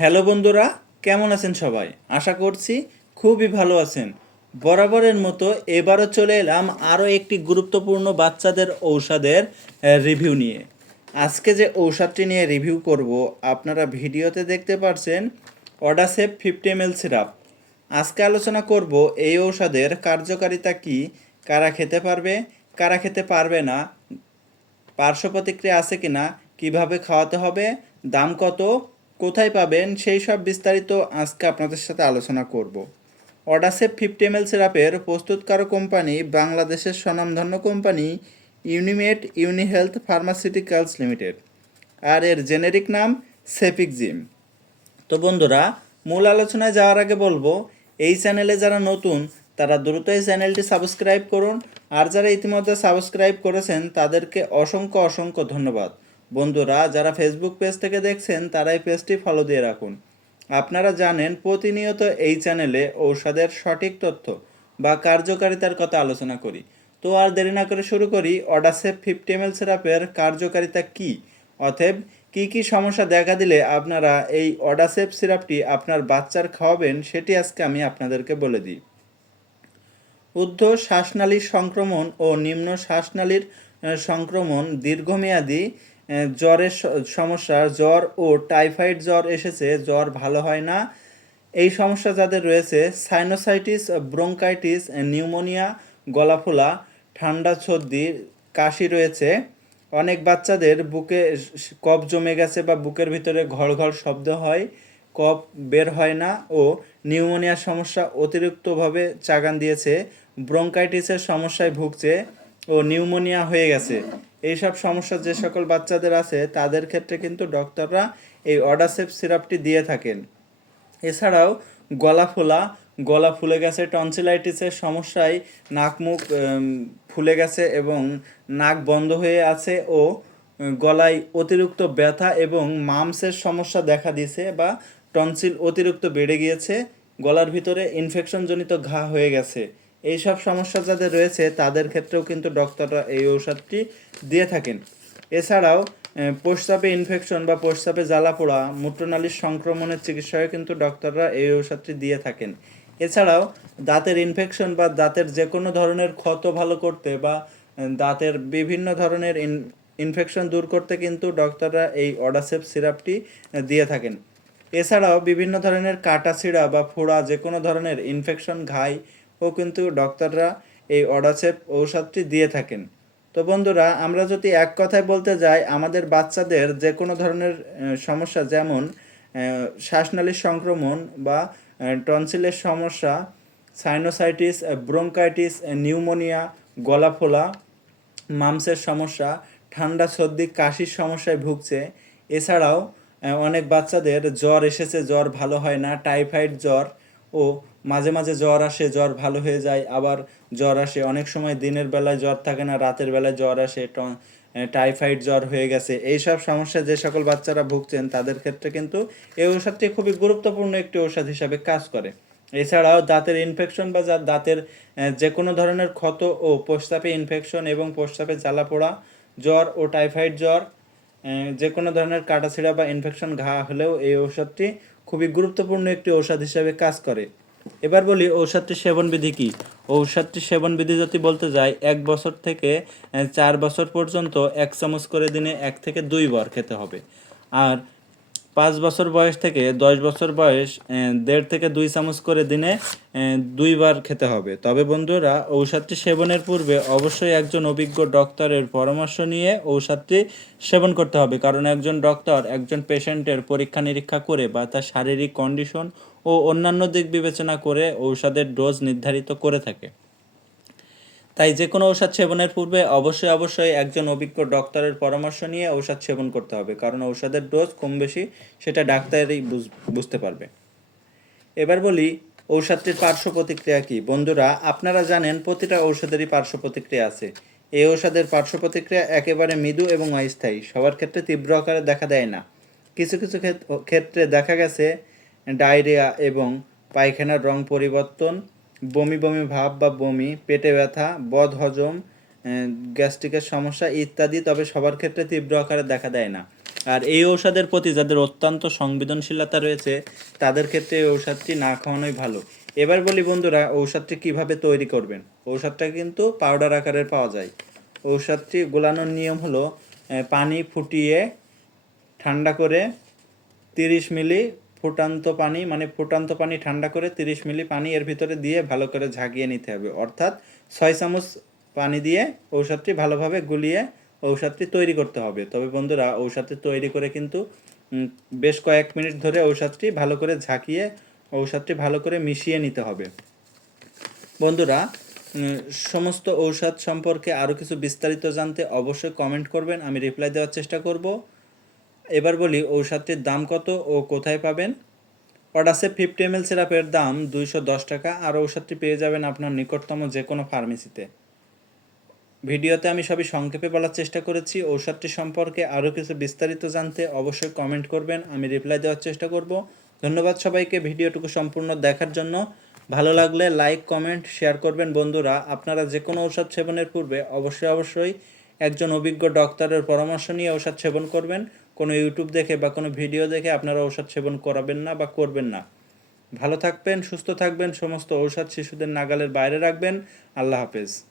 Hello বন্ধুরা, কেমন আছেন সবাই? আশা করছি খুবই ভালো আছেন। বরাবরের মতো এবারও চলে এলাম আরও একটি গুরুত্বপূর্ণ বাচ্চাদের ঔষধের রিভিউ নিয়ে। আজকে যে ঔষধটি নিয়ে রিভিউ করব, আপনারা ভিডিওতে দেখতে পারছেন অডাসেপ ফিফটি এম সিরাপ আজকে আলোচনা করব এই ঔষধের কার্যকারিতা কি, কারা খেতে পারবে, কারা খেতে পারবে না পার্শ্ব প্রতিক্রিয়া আছে কি না কীভাবে খাওয়াতে হবে, দাম কত কোথায় পাবেন সেই সব বিস্তারিত আজকে আপনাদের সাথে আলোচনা করব। অডাসেপ ফিফটি এম এল সিরাপের প্রস্তুতকারক কোম্পানি বাংলাদেশের স্বনামধন্য company Unimet Unihealth pharmaceuticals limited. আর এর জেনেরিক নাম সেফিকজিম তো বন্ধুরা, মূল আলোচনায় যাওয়ার আগে বলব, এই চ্যানেলে যারা নতুন, তারা দ্রুত এই চ্যানেলটি সাবস্ক্রাইব করুন। আর যারা ইতিমধ্যে সাবস্ক্রাইব করেছেন, তাদেরকে অসংখ্য অসংখ্য ধন্যবাদ। বন্ধুরা, যারা ফেসবুক পেজ থেকে দেখছেন, তারা এই পেজটি ফলো দিয়ে রাখুন। আপনারা জানেন, প্রতিনিয়ত এই চ্যানেলে ঔষধের সঠিক তথ্য বা কার্যকারিতার কথা আলোচনা করি। তো আর দেরি না করে শুরু করি অডাসেপ ফিফটি এম এল সিরাপের কার্যকারিতা কী? অতএব, কি কি সমস্যা দেখা দিলে আপনারা এই অডাসেপ সিরাপটি আপনার বাচ্চার খাওয়াবেন, সেটি আজকে আমি আপনাদেরকে বলে দিই। ঊর্ধ্ব শ্বাসনালীর সংক্রমণ ও নিম্ন শ্বাসনালীর সংক্রমণ দীর্ঘমেয়াদী জ্বরের সমস্যা, জ্বর ও টাইফয়েড জ্বর এসেছে, জ্বর ভালো হয় না। এই সমস্যা যাদের রয়েছে সাইনোসাইটিস ব্রোঙ্কাইটিস নিউমোনিয়া গলাফোলা, ঠান্ডা, সর্দি, কাশি রয়েছে। অনেক বাচ্চাদের বুকে কফ জমে গেছে বা বুকের ভিতরে ঘড় ঘড় শব্দ হয়, কফ বের হয় না ও নিউমোনিয়ার সমস্যা অতিরিক্তভাবে চাগান দিয়েছে। ব্রঙ্কাইটিসের সমস্যায় ভুগছে ও নিউমোনিয়া হয়ে গেছে। এইসব সমস্যা যে সকল বাচ্চাদের আছে, তাদের ক্ষেত্রে কিন্তু ডক্টররা এই অডাসেপ সিরাপটি দিয়ে থাকেন। এছাড়াও গলা ফোলা, গলা ফুলে গেছে টনসিলাইটিসের সমস্যায় নাক মুখ ফুলে গেছে এবং নাক বন্ধ হয়ে আছে ও গলায় অতিরিক্ত ব্যথা এবং মামসের সমস্যা দেখা দিয়েছে বা টনসিল অতিরিক্ত বেড়ে গিয়েছে, গলার ভিতরে ইনফেকশনজনিত ঘা হয়ে গেছে। এই সব সমস্যা যাদের রয়েছে, তাদের ক্ষেত্রেও কিন্তু ডক্টররা এই ঔষধটি দিয়ে থাকেন। এছাড়াও প্রস্রাবে ইনফেকশন বা প্রস্রাবে জ্বালা পোড়া, মূত্রনালীর সংক্রমণের চিকিৎসায় কিন্তু ডক্টররা এই ঔষধটি দিয়ে থাকেন। এছাড়াও, দাঁতের ইনফেকশন বা দাঁতের যে কোনো ধরনের ক্ষত ভালো করতে বা দাঁতের বিভিন্ন ধরনের ইনফেকশন দূর করতে কিন্তু ডক্টররা এই অডাসেপ সিরাপটি দিয়ে থাকেন। এছাড়াও, বিভিন্ন ধরনের কাটা ছিঁড়া বা ফোড়া যে কোনো ধরনের ইনফেকশন ঘাই ও কিন্তু ডক্টররা এই অডাসেপ ঔষধটি দিয়ে থাকেন। তো বন্ধুরা, আমরা যদি এক কথায় বলতে যাই, আমাদের বাচ্চাদের যে কোনো ধরনের সমস্যা যেমন শ্বাসনালীর সংক্রমণ বা টনসিলের সমস্যা, সাইনোসাইটিস ব্রোঙ্কাইটিস নিউমোনিয়া গলা ফোলা মামসের সমস্যা, ঠান্ডা সর্দি, কাশির সমস্যায় ভুগছে। এছাড়াও অনেক বাচ্চাদের জ্বর এসেছে, জ্বর ভালো হয় না, টাইফয়েড জ্বর ও মাঝে মাঝে জ্বর আসে, জ্বর ভালো হয়ে যায়, আবার জ্বর আসে। অনেক সময় দিনের বেলায় জ্বর থাকে না, রাতের বেলায় জ্বর আসে টাইফয়েড জ্বর হয়ে গেছে। এইসব সমস্যা যে সকল বাচ্চারা ভুগছেন, তাদের ক্ষেত্রে কিন্তু এই ঔষধটি খুবই গুরুত্বপূর্ণ একটি ঔষধ হিসাবে কাজ করে। এছাড়াও দাঁতের ইনফেকশন বা দাঁতের যে কোনো ধরনের ক্ষত ও প্রস্রাবে ইনফেকশন এবং প্রস্রাবে জ্বালা পোড়া জ্বর ও টাইফয়েড জ্বর যে কোনো ধরনের কাটাছিড়া বা ইনফেকশন ঘা হলেও এই ঔষধটি খুবই গুরুত্বপূর্ণ একটি ঔষধ হিসেবে কাজ করে। এবার বলি ঔষধটির সেবনবিধি কী? ঔষধটির সেবনবিধি যদি বলতে যাই, এক বছর থেকে চার বছর পর্যন্ত এক চামচ করে দিনে এক থেকে দুই বার খেতে হবে। আর পাঁচ বছর বয়স থেকে দশ বছর বয়স দেড় থেকে দুই চামচ করে দিনে দুইবার খেতে হবে। তবে বন্ধুরা ঔষধটি সেবনের পূর্বে অবশ্যই একজন অভিজ্ঞ ডক্টরের পরামর্শ নিয়ে ঔষধটি সেবন করতে হবে। কারণ একজন ডক্টর একজন পেশেন্টের পরীক্ষা নিরীক্ষা করে বা তার শারীরিক কন্ডিশন ও অন্যান্য দিক বিবেচনা করে ঔষধের ডোজ নির্ধারিত করে থাকে। তাই যে কোনো ঔষধ সেবনের পূর্বে অবশ্যই অবশ্যই একজন অভিজ্ঞ ডক্টরের পরামর্শ নিয়ে ঔষধ সেবন করতে হবে, কারণ ঔষধের ডোজ কম বেশি সেটা ডাক্তারই বুঝ- বুঝতে পারবে। এবার বলি, ঔষধটির পার্শ্ব প্রতিক্রিয়া কি? বন্ধুরা, আপনারা জানেন প্রতিটা ঔষধেরই পার্শ্ব প্রতিক্রিয়া আছে। এই ঔষধের পার্শ্ব প্রতিক্রিয়া একেবারে মৃদু এবং অস্থায়ী, সবার ক্ষেত্রে তীব্র আকারে দেখা দেয় না। কিছু কিছু ক্ষেত- ক্ষেত্রে দেখা গেছে ডায়রিয়া এবং পায়খানার রং পরিবর্তন, বমি বমি ভাব বা বমি, পেটে ব্যথা, বদ হজম গ্যাস্ট্রিকের সমস্যা ইত্যাদি, তবে সবার ক্ষেত্রে তীব্র আকারে দেখা দেয় না। আর এই ঔষধের প্রতি যাদের অত্যন্ত সংবেদনশীলতা রয়েছে, তাদের ক্ষেত্রে এই ঔষধটি না খাওয়ানোই ভালো। এবার বলি বন্ধুরা, ঔষধটি কীভাবে তৈরি করবেন? ঔষধটা কিন্তু পাউডার আকারের পাওয়া যায়। ঔষধটি গোলানোর নিয়ম হলো পানি ফুটিয়ে ঠান্ডা করে তিরিশ মিলি ফুটান্ত পানি মানে ফুটান্ত পানি ঠান্ডা করে তিরিশ মিলি পানি এর ভিতরে দিয়ে ভালো করে ঝাঁকিয়ে নিতে হবে। অর্থাৎ ছয় চামচ পানি দিয়ে ঔষধটি ভালোভাবে গুলিয়ে ঔষধটি তৈরি করতে হবে। তবে বন্ধুরা, ঔষধটি তৈরি করে কিন্তু বেশ কয়েক মিনিট ধরে ঔষধটি ভালো করে ঝাঁকিয়ে ঔষধটি ভালো করে মিশিয়ে নিতে হবে। বন্ধুরা সমস্ত ঔষধ সম্পর্কে আরও কিছু বিস্তারিত জানতে অবশ্যই কমেন্ট করবেন। আমি রিপ্লাই দেওয়ার চেষ্টা করব। এবার বলি ঔষধটির দাম কত ও কোথায় পাবেন? অডাসে ফিফটি এম সিরাপের দাম দুইশো দশ টাকা। আর ঔষধটি পেয়ে যাবেন আপনার নিকটতম যে কোনো ফার্মেসিতে ভিডিওতে আমি সবই সংক্ষেপে বলার চেষ্টা করেছি। ঔষধটি সম্পর্কে আরও কিছু বিস্তারিত জানতে অবশ্যই কমেন্ট করবেন। আমি রিপ্লাই দেওয়ার চেষ্টা করব। ধন্যবাদ সবাইকে ভিডিওটুকু সম্পূর্ণ দেখার জন্য। ভালো লাগলে লাইক কমেন্ট শেয়ার করবেন বন্ধুরা। আপনারা যে কোনো ঔষধ সেবনের পূর্বে অবশ্যই অবশ্যই একজন অভিজ্ঞ ডক্টরের পরামর্শ নিয়ে ঔষধ সেবন করবেন। কোনো ইউটিউব দেখে বা কোনো ভিডিও দেখে আপনারা ঔষধ সেবন করাবেন না বা করবেন না। ভালো থাকবেন, সুস্থ থাকবেন, সমস্ত ঔষধ শিশুদের নাগালের বাইরে রাখবেন। আল্লাহ হাফেজ।